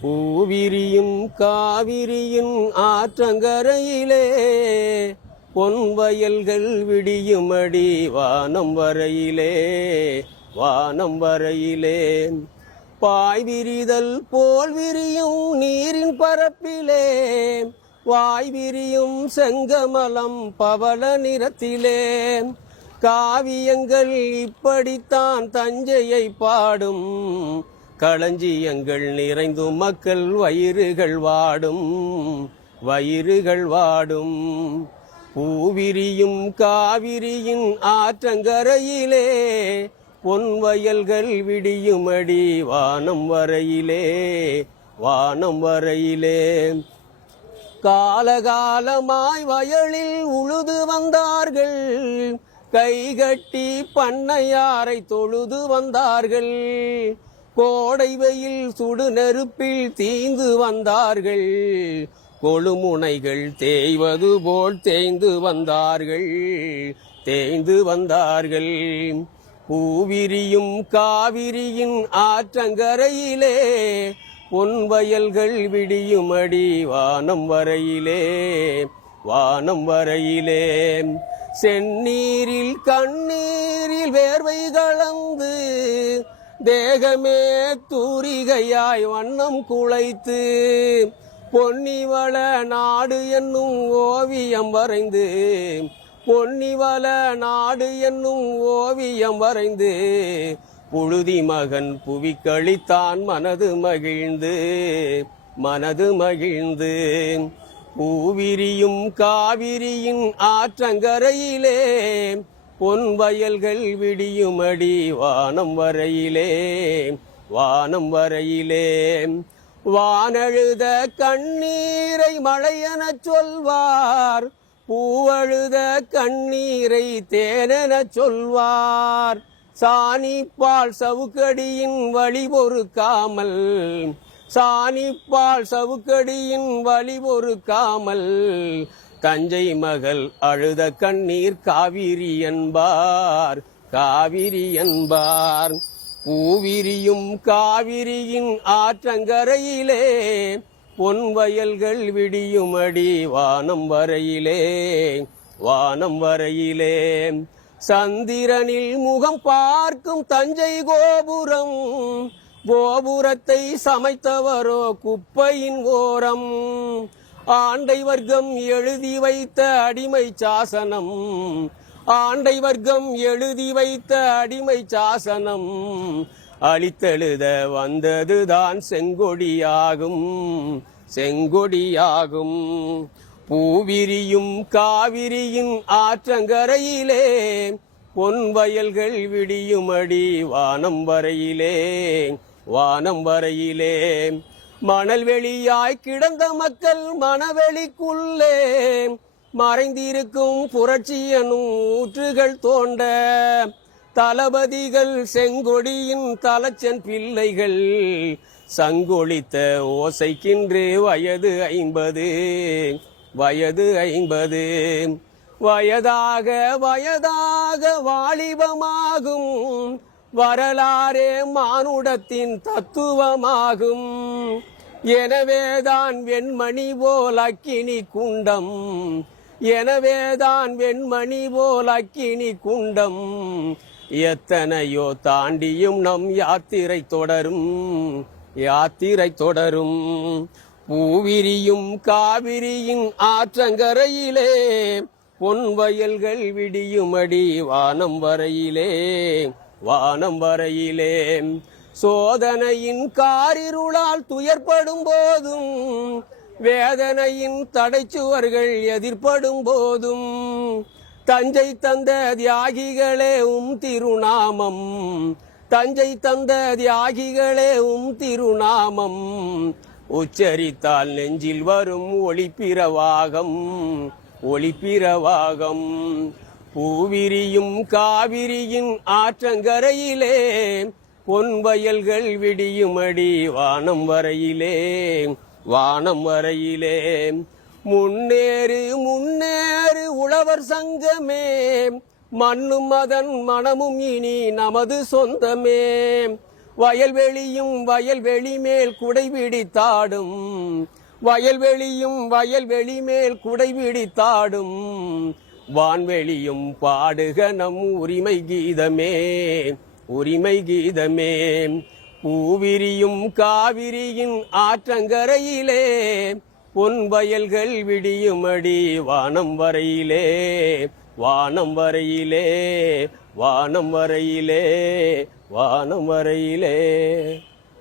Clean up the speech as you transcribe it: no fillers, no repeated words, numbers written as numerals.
பூவிரியும் காவிரியின் ஆற்றங்கரையிலே பொன்வயல்கள் விடியுமடி வானம் வரையிலே வானம் வரையிலே பாய் விரிதல் போல் விரியும் நீரின் பரப்பிலே வாய் விரியும் செங்கமலம் பவள நிறத்திலே காவியங்கள் இப்படித்தான் தஞ்சையை பாடும் களஞ்சியங்கள் நிறைந்து மக்கள் வயிறுகள் வாடும் பூவிரியும் காவிரியின் ஆற்றங்கரையிலே பொன்வயல்கள் விடியுமடி வானம் வரையிலே காலகாலமாய் வயலில் உழுது வந்தார்கள் கைகட்டி பண்ணையாரை தொழுது வந்தார்கள் கோடை வெயில் சுடு நெருப்பில் தீந்து வந்தார்கள் கொழுமுனைகள் தேய்வது போல் தேய்ந்து வந்தார்கள் பூவிரியும் காவிரியின் ஆற்றங்கரையிலே பொன்வயல்கள் விடியுமடி வானம் வரையிலே செந்நீரில் கண்ணீரில் வேர்வை கலந்து தேகமே தூரிகையாய் வண்ணம் குளைத்து பொன்னிவள நாடு என்னும் ஓவியம் வரைந்து புழுதி மகன் புவிக்களித்தான் மனது மகிழ்ந்து பூவிரியும் காவிரியின் ஆற்றங்கரையிலே பொன்வயல்கள் விடியுமடி வானம் வரையிலே வானழுத கண்ணீரை மழையெனச் சொல்வார் பூவழுத கண்ணீரை தேனெனச் சொல்வார் சாணிப்பால் சவுக்கடியின் வழி பொறுக்காமல் தஞ்சை மகள் அழுத கண்ணீர் காவிரி என்பார் பூவிரியும் காவிரியின் ஆற்றங்கரையிலே பொன்வயல்கள் விடியுமடி வானம் வரையிலே சந்திரனில் முகம் பார்க்கும் தஞ்சை கோபுரத்தை சமைத்தவரோ குப்பையின் ஓரம் ஆண்டை வர்க்கம் எழுதி வைத்த அடிமை சாசனம் அழித்தெழுத வந்ததுதான் செங்கொடியாகும் பூவிரியும் காவிரியின் ஆற்றங்கரையிலே பொன்வயல்கள் விடியுமடி வானம் வரையிலே மணல் வெளியாய் கிடந்த மக்கள் மனவெளிக்குள்ளே மறைந்திருக்கும் புரட்சியனும் ஊற்றுகள் தோண்ட தளபதிகள் செங்கொடியின் தலச்சன் பிள்ளைகள் சங்கொழித்த ஓசைக்கின்று வயது 50 வயதாக வாலிபமாகும் வரலாறே மானுடத்தின் தத்துவமாகும் எனவேதான் வெண்மணி போல் அக்கினி குண்டம் எத்தனையோ தாண்டியும் நம் யாத்திரை தொடரும் பூவிரியும் காவிரியின் ஆற்றங்கரையிலே பொன்வயல்கள் விடியுமடி வானம் வரையிலே சோதனையின் காரிருளால் துயர்படும் போதும் வேதனையின் தடைச்சுவர்கள் எதிர்படும் போதும் தஞ்சை தந்த தியாகிகளே திருநாமம் உச்சரித்தால் நெஞ்சில் வரும் ஒளிப்பிரவாகம் பூவிரியும் காவிரியின் ஆற்றங்கரையிலே பொன்வயல்கள் விடியுமடி வானம் வரையிலே முன்னேறு உழவர் சங்கமே மண்ணும் அதன் மனமும் இனி நமது சொந்தமே வயல்வெளியும் வயல்வெளி மேல் குடை பிடித்தாடும், வயல்வெளியும் வயல்வெளி மேல் குடை பிடித்தாடும், வான்வெளியும் பாடுக நம் உரிமை கீதமே, உரிமை கீதமே. பூவிரியும் காவிரியின் ஆற்றங்கரையிலே பொன் வயல்கள் விடியுமடி வானம் வரையிலே, வானம் வரையிலே, வானம் வரையிலே, வானம் வரையிலே.